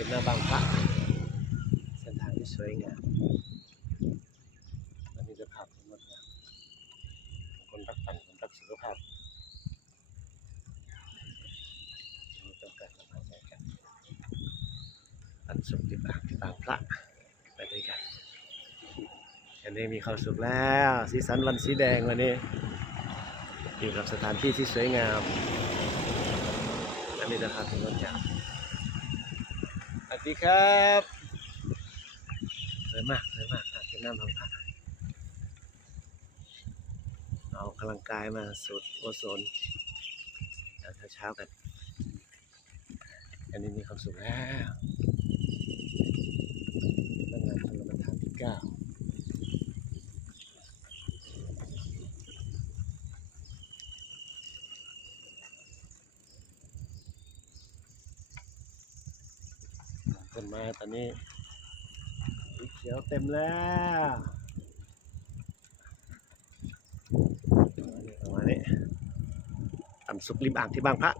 ห็นหน้าบางพระเส้นทางที่สวยงามและมีสภาพที่งดงามคนรักปั่นคนรักสุขภาพมีต้องการมาหาใจกันปันสุขที่บางพระไปด้วยกันอันนี้มีความสุขแล้วสีสันวันสีแดงวันนี้อยู่กับสถานที่ที่สวยงามและมีสภาพที่งดงามสวัสดีครับสวยมากเป็นน้ำบางพระเอากำลังกายมาสูดโอโซนเช้ากันอันนี้มีความสุขแล้วตั้งงานชลประทานที่ 9ต้นไม้ตอนนี้สีเขียวเต็มแล้วประมาณนี้ตำสุกริมอ่างที่บางพระ